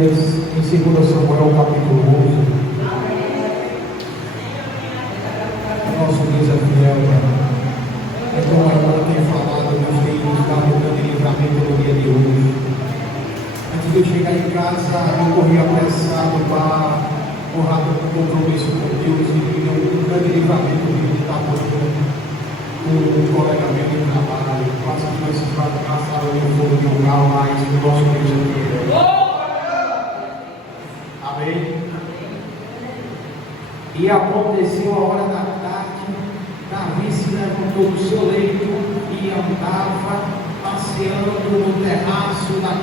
Bíblias em 2 Samuel capítulo 11. Nosso Deus é fiel, é como a irmã tem falado, Deus tem nos dado um grande livramento no dia de hoje. Antes de eu chegar em casa, eu corri apressado para honrar o compromisso com Deus e me deu um grande livramento de estar com um colega meu de trabalho. Quase que nós passaram no fogo de um carro, mas o nosso Deus é fiel. Amém? E aconteceu a hora da tarde, Davi se levantou do seu leito e andava passeando no terraço da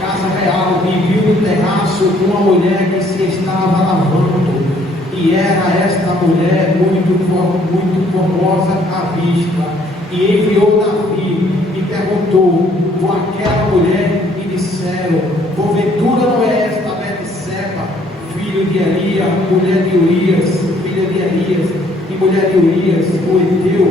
casa real, e viu no terraço uma mulher que se estava lavando, e era esta mulher muito formosa à vista. E enviou Davi e perguntou por aquela mulher, e disseram: porventura não é esta Betseba, filho de Elias, mulher de Urias, filha de Elias, e mulher de Urias, o Eteu?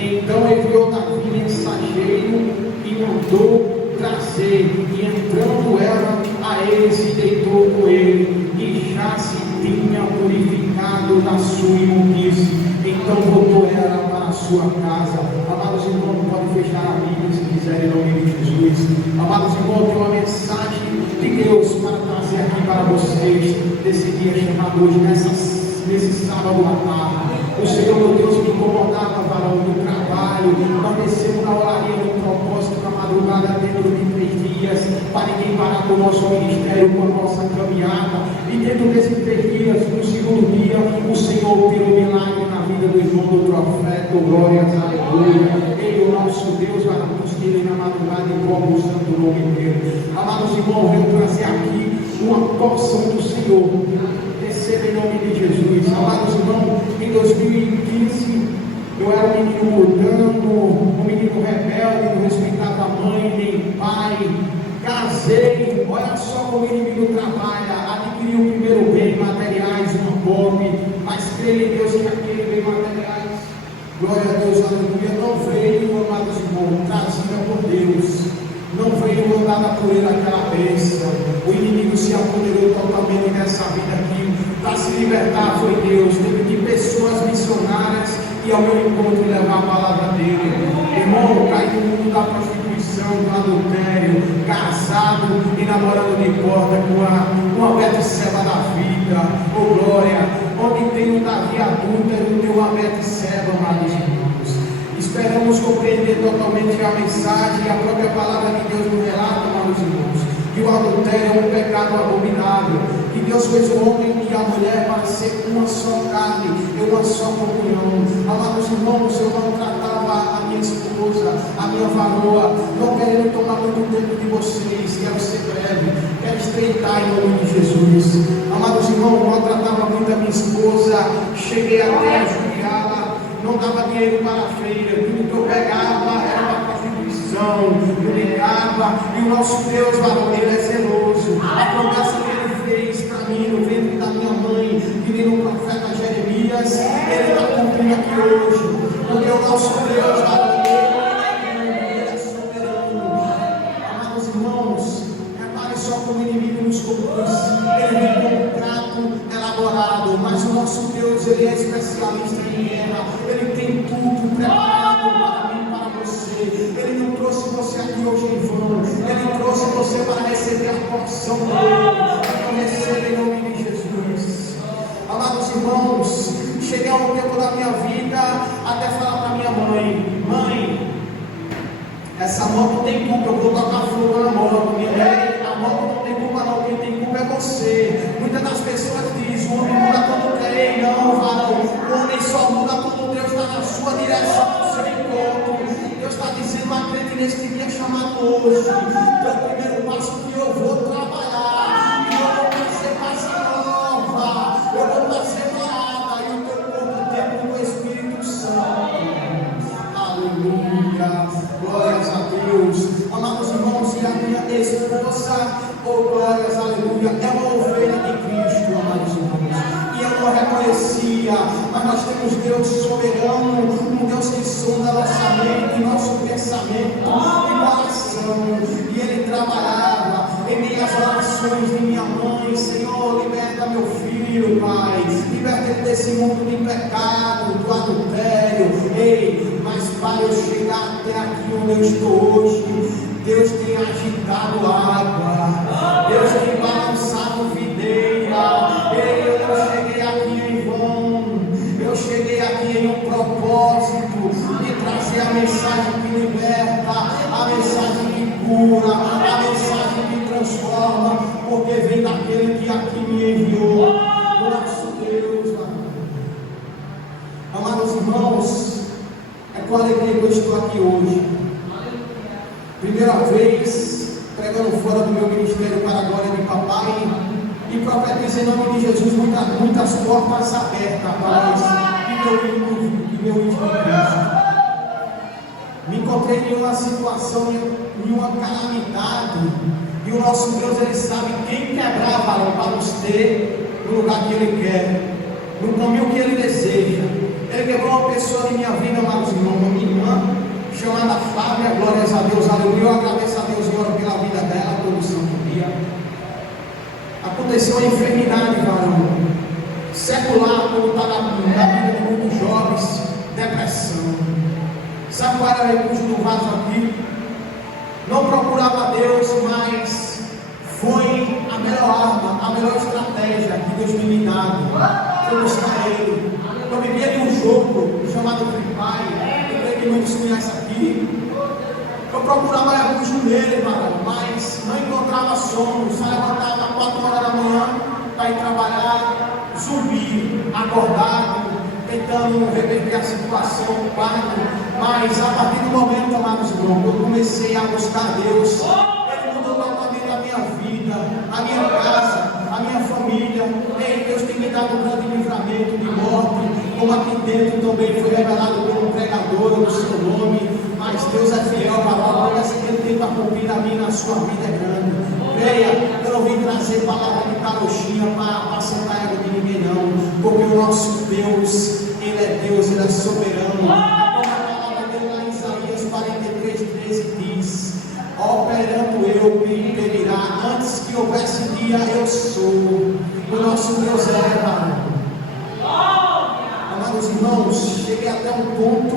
Então enviou Davi mensageiro e mandou trazer, e entrando ela a ele, se deitou com ele, e já se tinha purificado da sua imundície. Então voltou ela para a sua casa. Amados irmãos, podem fechar a Bíblia se quiserem, em nome de Jesus. Amados irmãos, tem uma mensagem de Deus para trazer aqui para vocês nesse dia chamado hoje, nesse sábado à tarde. O Senhor, meu Deus, me incomodava, varão, do trabalho. Nós descemos na oraria do propósito da madrugada dentro de 3 dias, para ninguém parar com o nosso ministério, com a nossa caminhada. E dentro desses 3 dias, no segundo dia, o Senhor operou um milagre na vida do irmão do profeta. Glórias, aleluia. Ele, o nosso Deus, vai nos ter na madrugada e invoca o santo nome dele. Amados irmãos, eu trazer aqui uma porção do Senhor. Receba em nome de Jesus. Amados irmãos, em 2015 eu era um menino mudando, um menino rebelde, não respeitava a mãe nem pai. Casei, olha só como o inimigo trabalha. Adquiri o primeiro bem materiais, uma pobre, mas creio em Deus que aquele bem materiais, glória a Deus, aleluia, não veio, amados irmãos, trazida por Deus. Não veio mandada por ele aquela bênção. O inimigo se apoderou totalmente dessa vida aqui. Para se libertar foi Deus. Teve de pessoas missionárias e ao meu encontro levar a palavra dele. Irmão, cai no mundo da prostituição, do adultério, casado e namorando de porta com a Betseba da vida. Oh glória! Onde tem um Davi adúltero, tem uma Betseba, amados irmãos. Esperamos compreender totalmente a mensagem e a própria palavra que Deus nos relata, amados irmãos, que o adultério é um pecado abominável, que Deus fez o homem e a mulher para ser uma só carne, uma só comunhão. Amados irmãos, eu não tratava a minha esposa, a minha varoa, não querendo tomar muito tempo de vocês, quero ser breve, quero estreitar em nome de Jesus. Amados irmãos, eu tratava muito a minha esposa, cheguei até a judiá-la. Não dava dinheiro para a feira, tudo que eu pegava era para prostituição, eu negava, e o nosso Deus, varão, ele é zeloso. A promessa que ele fez para mim no ventre da minha mãe, que nem no profeta Jeremias, ele está cumprindo aqui hoje, porque o nosso Deus, varão, ele é soberano. Amados irmãos, repare só como o inimigo nos conduz, ele vem com um trato elaborado, mas o nosso Deus, ele é especialista em guerra. Ele tem tudo preparado para mim, para você. Ele não trouxe você aqui hoje em vão. Ele trouxe você para receber a porção dele. Então receba em nome de Jesus. Amados irmãos, cheguei ao tempo da minha vida até falar para minha mãe: mãe, essa moto tem culpa, eu vou tocar fogo na moto. Minha mãe, a moto não tem culpa não, quem tem culpa é você. Muitas das pessoas dizem: o homem muda quando quer. Não, varão, o homem só muda quando Deus está na sua direção, no seu encontro. Deus está dizendo: acredite neste dia chamado hoje. Então o primeiro passo que eu vou trabalhar, e eu vou fazer passa nova, eu vou fazer parada, e o teu corpo dentro do Espírito Santo. Aleluia, glórias a Deus. Amados irmãos, e a minha esposa, oh glórias, aleluia, é uma ovelha de Cristo, amados irmãos. E eu não reconhecia, mas nós temos Deus soberano, um Deus que sonda nossa mente, nosso pensamento e coração. E ele trabalhava em meio mundo de pecado, do adultério. Ei, mas para eu chegar até aqui onde eu estou hoje, Deus tem agitado água, Deus tem balançado videira. Ei, eu não cheguei aqui em vão, eu cheguei aqui em um propósito de trazer a mensagem que liberta, a mensagem que cura, a mensagem que transforma, porque vem daquele que aqui me enviou. Nosso Deus, amados irmãos, é com alegria que eu estou aqui hoje. Primeira vez pregando fora do meu ministério para a glória de papai, e profetizo em nome de Jesus muitas portas abertas para esse meu íntimo Cristo. Me encontrei em uma situação, em uma calamidade, e o nosso Deus, Ele sabe quem quebrar, varão, para nos ter no lugar que Ele quer, no caminho que Ele deseja. Ele quebrou uma pessoa de minha vida, amados irmãos, uma minha irmã, chamada Flávia, glórias a Deus, aleluia. Eu agradeço a Deus e oro pela vida dela, todo santo dia. Aconteceu uma enfermidade, varão, secular, como está na vida de muitos jovens, depressão. Sabe qual era o recurso do vaso aqui? Não procurava Deus, mas foi a melhor arma, a melhor estratégia que Deus me dado. Foi buscar Ele. Eu vivia de um jogo chamado Free Fire, eu creio que muitos conhecem aqui. Eu procurava recurso nele, mas não encontrava sono. Só levantava 4 horas da manhã para ir trabalhar, zumbi, acordado, tentando reverter a situação, mas a partir do momento, amados irmãos, eu comecei a buscar Deus. Ele mudou totalmente a minha vida, a minha casa, a minha família. Ei, Deus tem me dado um grande livramento de morte, como aqui dentro também foi revelado pelo pregador no seu nome. Mas Deus é fiel, para o que Ele tem para cumprir a mim na sua vida é grande. Creia, eu não vim trazer palavra de carochinha para sentar ego de ninguém, não, porque o nosso Deus, Ele é Deus, Ele é soberano. A palavra dele lá em Isaías 43:13 diz: operando eu, quem impedirá? Antes que houvesse dia, eu sou. O nosso Deus é, varão. Amados irmãos, cheguei até um ponto,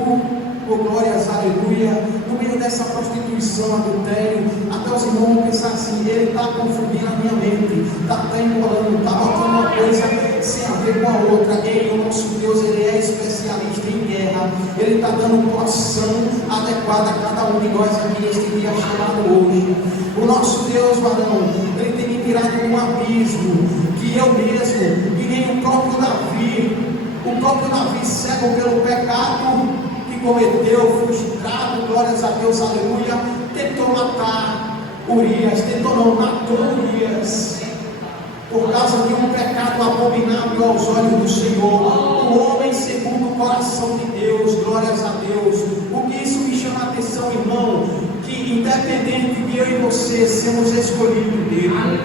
glórias, aleluia, no meio dessa prostituição, adultério, até os irmãos pensar assim: ele está confundindo a minha mente, está embolando, está botando uma coisa sem a ver com a outra. Ele, o nosso Deus, Ele é especialista em guerra, Ele está dando porção adequada a cada um de nós aqui neste dia chamado hoje. O nosso Deus, varão, Ele tem me tirado de um abismo que eu mesmo, que nem o próprio Davi, cego pelo pecado cometeu, frustrado, glórias a Deus, aleluia, tentou matar Urias, matou Urias, por causa de um pecado abominável aos olhos do Senhor, o homem segundo o coração de Deus, glórias a Deus. O que isso me chama a atenção, irmão, que independente de eu e você sermos escolhidos dele,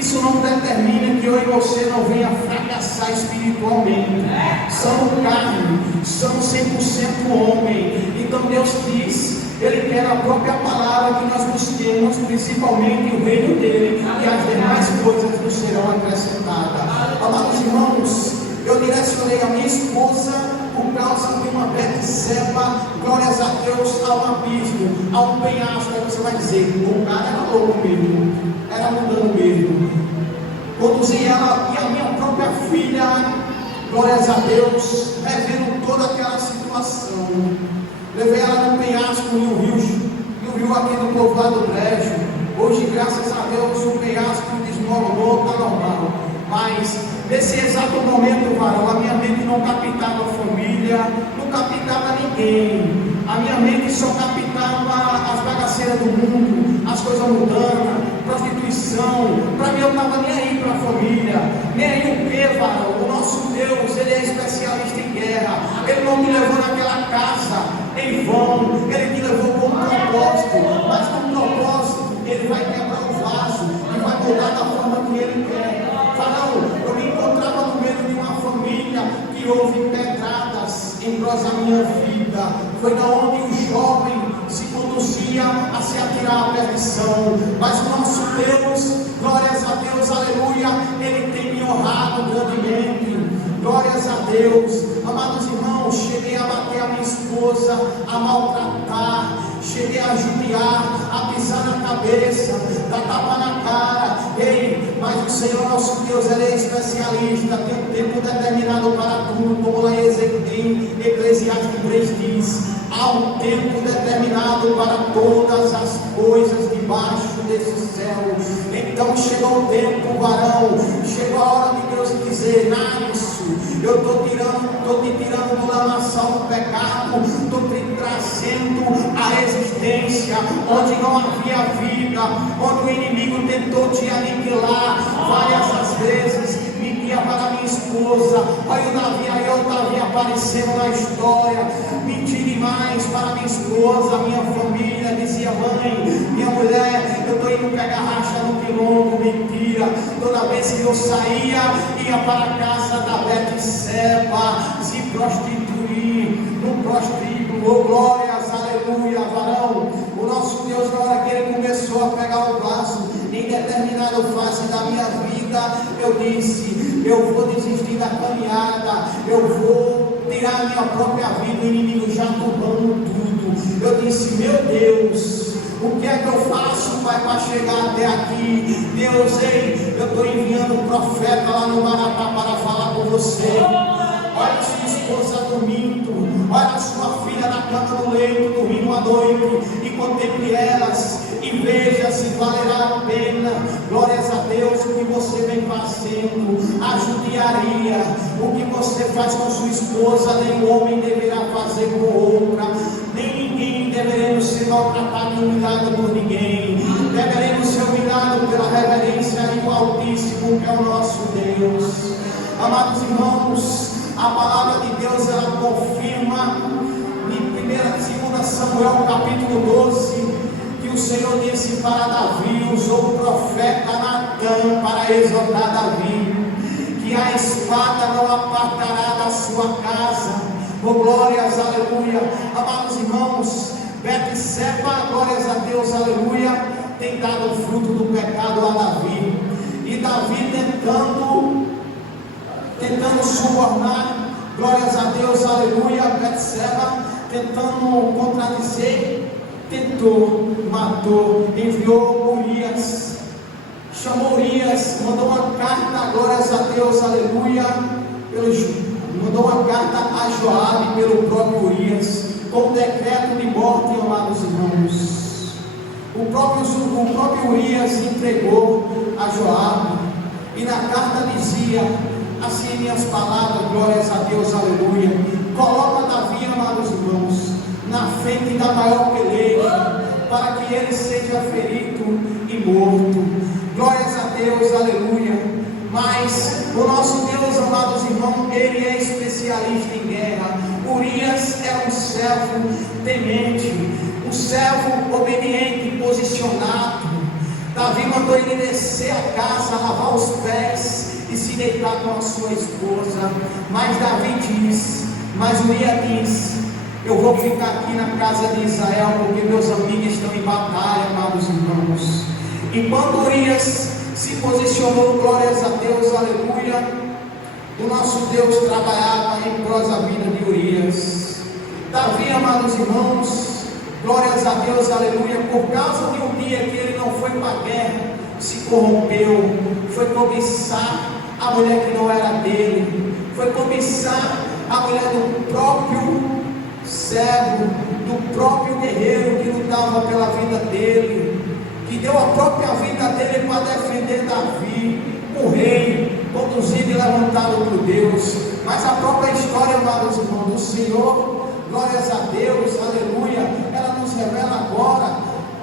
isso não determina que eu e você não venha fracassar espiritualmente. Somos carne, somos 100% homem. Então Deus diz, Ele quer a própria palavra que nós busquemos, principalmente o reino dele, e as demais coisas nos serão acrescentadas. Amados irmãos, eu direcionei a minha esposa por causa de uma Betseba, glórias a Deus, a um abismo, a um penhasco. Aí você vai dizer: o cara era louco mesmo, era mudando mesmo. Conduzi ela e a minha própria filha, glórias a Deus, revendo toda aquela situação. Levei ela no penhasco no rio aqui do povoado Brejo. Hoje, graças a Deus, o penhasco desmoronou, está normal. Mas nesse exato momento, varão, a minha mente não captava a família, não captava ninguém. A minha mente só captava as bagaceiras do mundo, as coisas mundanas, prostituição. Para mim eu não estava nem aí para a família, nem aí o que, varão? O nosso Deus, Ele é especialista em guerra. Ele não me levou naquela casa em vão, Ele me levou com um propósito, mas com um propósito Ele vai quebrar o vaso e vai mudar da forma que Ele quer. Varão, eu me encontrava no meio de uma família que houve pedradas em prol da minha vida. Foi da onde o jovem se conduzia a se atirar à perdição. Mas o nosso Deus, glórias a Deus, aleluia, Ele tem me honrado grandemente. glórias a Deus. Amados irmãos, cheguei a bater a minha esposa, a maltratar, cheguei a judiar, a pisar na cabeça, dar tapa na cara. Ei, mas o Senhor nosso Deus, Ele é especialista, tem um tempo determinado para tudo, como lá em Eclesiastes 3 diz: há um tempo determinado para todas as coisas debaixo desse céu. Então chegou o tempo, varão, chegou a hora de Deus dizer: Nasso, eu estou te tirando do lamaçal do pecado, estou te trazendo a existência onde não havia vida, onde o inimigo tentou te aniquilar várias vezes. Mentia para minha esposa, olha o Davi aparecendo na história, menti demais para minha esposa, minha família, dizia: mãe, minha mulher, eu estou indo pegar racha no quilombo. Mentira, toda vez que eu saía, ia para a casa da Betseba, se prostituir, no prostíbulo. Oh glórias, aleluia, varão. O nosso Deus, na hora que Ele começou a pegar o vaso, em determinada fase da minha vida, eu disse: eu vou desistir da caminhada, eu vou tirar a minha própria vida, o inimigo já tomando tudo. Eu disse: meu Deus, o que é que eu faço, Pai, para chegar até aqui? Deus, ei, eu estou enviando um profeta lá no Maratá para falar com você. Olha a sua esposa dormindo, olha a sua filha na cama do leito, dormindo à noite, e contemple elas, e veja se valerá a pena. Glórias a Deus, o que você vem fazendo, a judiaria, o que você faz com sua esposa, nem homem deverá fazer com outra, nem ninguém deveremos ser maltratados e humilhados por ninguém. Deveremos ser humilhados pela reverência do Altíssimo, que é o nosso Deus. Amados irmãos, a palavra de Deus, ela confirma em 2 Samuel capítulo 12, que o Senhor disse para Davi, usou o profeta Natã para exortar Davi, que a espada não apartará da sua casa. Oh glórias, aleluia. Amados irmãos, Betseba, glórias a Deus, aleluia, tem dado o fruto do pecado a Davi, e Davi tentando subornar, glórias a Deus, aleluia, Betseba, tentando contradizer, tentou, matou, enviou Urias, chamou Urias, mandou uma carta, glórias a Deus, aleluia, mandou uma carta a Joabe pelo próprio Urias, com decreto de morte, amados irmãos. O próprio Urias entregou a Joabe, e na carta dizia assim minhas palavras, glórias a Deus, aleluia: coloca Davi, amados irmãos, na frente da maior peleja, para que ele seja ferido e morto. Glórias a Deus, aleluia. Mas o nosso Deus, amados irmãos, Ele é especialista em guerra. Urias era um servo temente, um servo obediente, posicionado. Davi mandou ele descer a casa, lavar os pés e se deitar com a sua esposa. Mas Urias diz: eu vou ficar aqui na casa de Israel, porque meus amigos estão em batalha, amados irmãos. Enquanto Urias se posicionou, glórias a Deus, aleluia, o nosso Deus trabalhava em prol da vida de Urias. Davi, amados irmãos, glórias a Deus, aleluia, por causa de um dia que ele não foi para a guerra, se corrompeu, foi cobiçar a mulher que não era dele, foi cobiçar a mulher do próprio servo, do próprio guerreiro que lutava pela vida dele, que deu a própria vida dele para defender Davi, o rei, conduzido e levantado por Deus. Mas a própria história, amados irmãos, do Senhor, glórias a Deus, aleluia, ela nos revela agora,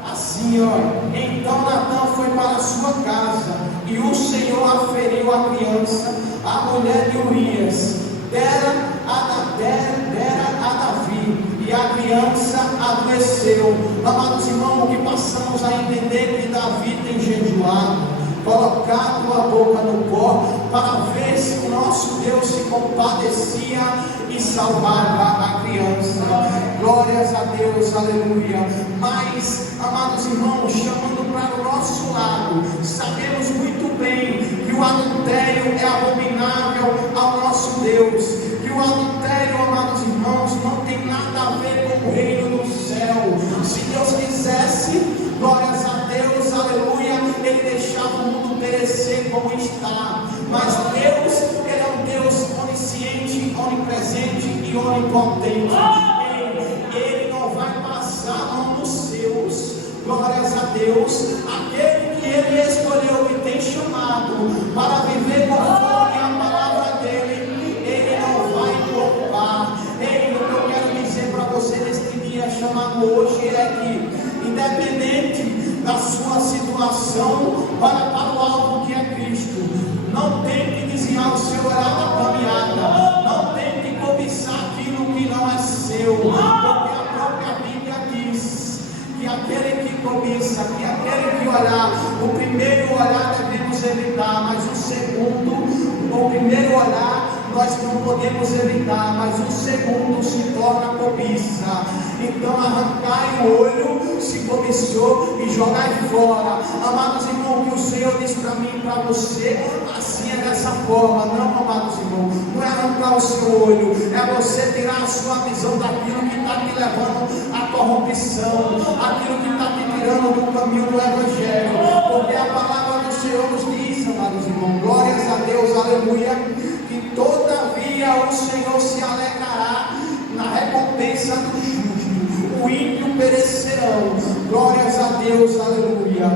assim, ó: então Natã foi para a sua casa, e o Senhor aferiu a criança, a mulher de Urias, dera a Davi, e a criança adoeceu. Amados irmãos, o que passamos a entender que Davi tem jejuado, colocado a boca no pó, para ver se o nosso Deus se compadecia e salvava a criança. Glórias a Deus, aleluia. Mas, amados irmãos, chamando para o nosso lado, sabemos muito bem que o adultério é abominável ao nosso Deus, que o adultério, amados irmãos, não tem nada a ver com o reino do céu. Se Deus quisesse, glórias a Deus, aleluia, Ele deixava o mundo perecer como está. Mas Deus, Ele é um Deus onisciente, onipresente e onipotente. Ele não vai passar a mão nos seus. Glórias a Deus. Aquele que Ele escolheu e tem chamado para viver conforme a palavra dEle, Ele não vai poupar. O que eu quero dizer para você neste dia chamado hoje é que, independente da sua situação, para o alvo que é Cristo, não tente desviar o seu olhar da caminhada, não tente cobiçar aquilo que não é seu, porque a própria Bíblia diz que aquele que cobiça, que aquele que olhar, o primeiro olhar devemos evitar, mas o primeiro olhar nós não podemos evitar, mas o segundo se torna cobiça. Então arrancai o olho, se cobiçou, e jogai fora. Amados irmãos, que o Senhor diz para mim e para você, assim é dessa forma. Não, amados irmãos, não é arrancar o seu olho, é você tirar a sua visão daquilo que está te levando à corrupção, aquilo que está te tirando do caminho do Evangelho, porque a palavra do Senhor nos diz, amados irmãos, glórias a Deus, aleluia, que todavia o Senhor se alegrará na recompensa do justo, o ímpio perecerão. Glórias a Deus, aleluia.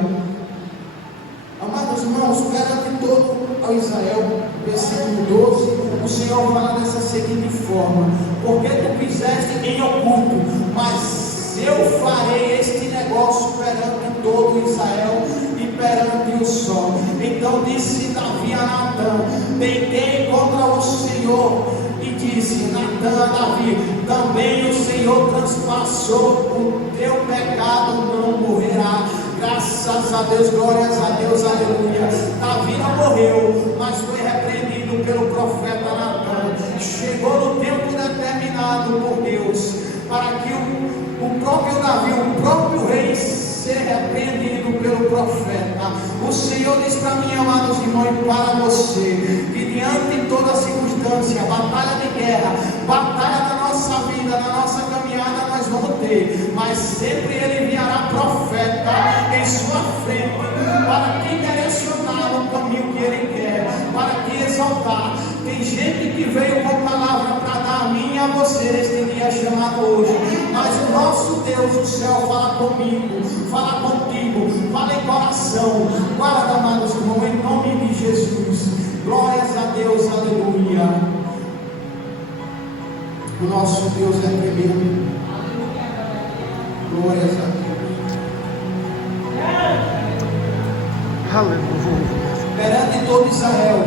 Amados irmãos, perante todo ao Israel, versículo 12, o Senhor fala dessa seguinte forma: porque tu fizeste em oculto, mas eu farei este negócio perante todo Israel e perante o sol. Então disse Davi a Natã: pequei contra o Senhor. E disse Natã a Davi: também o Senhor transpassou o teu pecado, não morrerá. Graças a Deus, glórias a Deus, aleluia. Davi não morreu, mas foi repreendido pelo profeta Natã. Chegou no tempo determinado por Deus, para que o próprio Davi, o próprio rei, ser repreendido pelo profeta. O Senhor diz para mim, amados irmãos, e para você, que diante de toda circunstância, batalha de guerra, batalha da nossa vida, da nossa caminhada, nós vamos ter, mas sempre Ele enviará profeta em sua frente, para te direcionar no caminho que Ele quer, para te exaltar. Tem gente que veio com palavra para dar a mim e a você neste dia chamado hoje, mas o nosso Deus do céu fala comigo, fala contigo, fala em coração. Guarda, amados irmãos, em nome de Jesus. Glórias a Deus, aleluia. O nosso Deus é tremendo. Glórias a Deus. Aleluia. Perante todo Israel,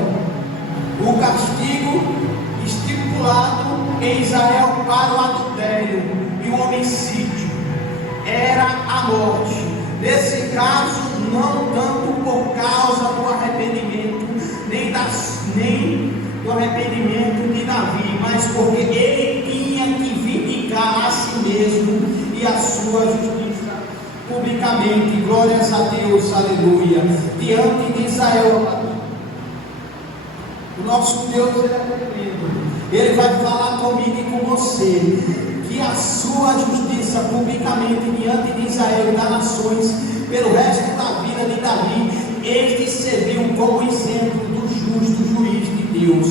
o castigo estipulado em Israel para o adultério e o homicídio era a morte. Nesse caso, não tanto por causa do arrependimento, nem do arrependimento de Davi, mas porque ele tinha que vindicar a si mesmo e a sua justiça publicamente. Glórias a Deus, aleluia. Diante de Israel, o nosso Deus é tremendo. Ele vai falar comigo e com você, que a sua justiça publicamente diante de Israel e das nações, pelo resto da vida de Davi, este serviu como exemplo do justo juiz de Deus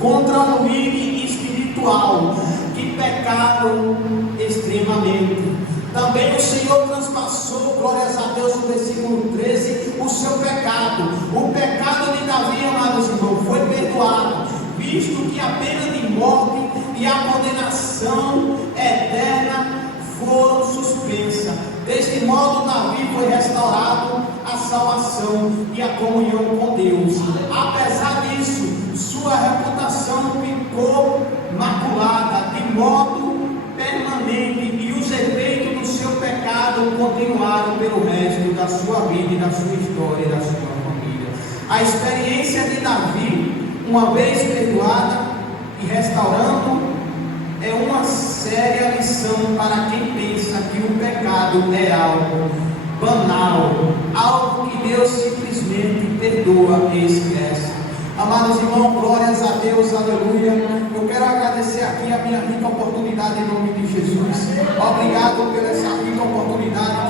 contra o líder espiritual que pecaram extremamente. Também o Senhor transpassou, glórias a Deus, no versículo 13, o seu pecado. O pecado de Davi, amados irmãos, foi perdoado, visto que a pena de morte e a condenação eterna foram suspensas. Deste modo, Davi foi restaurado a salvação e a comunhão com Deus. Apesar disso, sua reputação ficou maculada de modo permanente, e os efeitos do seu pecado continuaram pelo resto da sua vida e da sua história e da sua família. A experiência de Davi uma vez perdoada e restaurando, é uma séria lição para quem pensa que o pecado é algo banal, algo que Deus simplesmente perdoa e esquece. Amados irmãos, glórias a Deus, aleluia. Eu quero agradecer aqui a minha rica oportunidade em nome de Jesus. Obrigado por essa rica oportunidade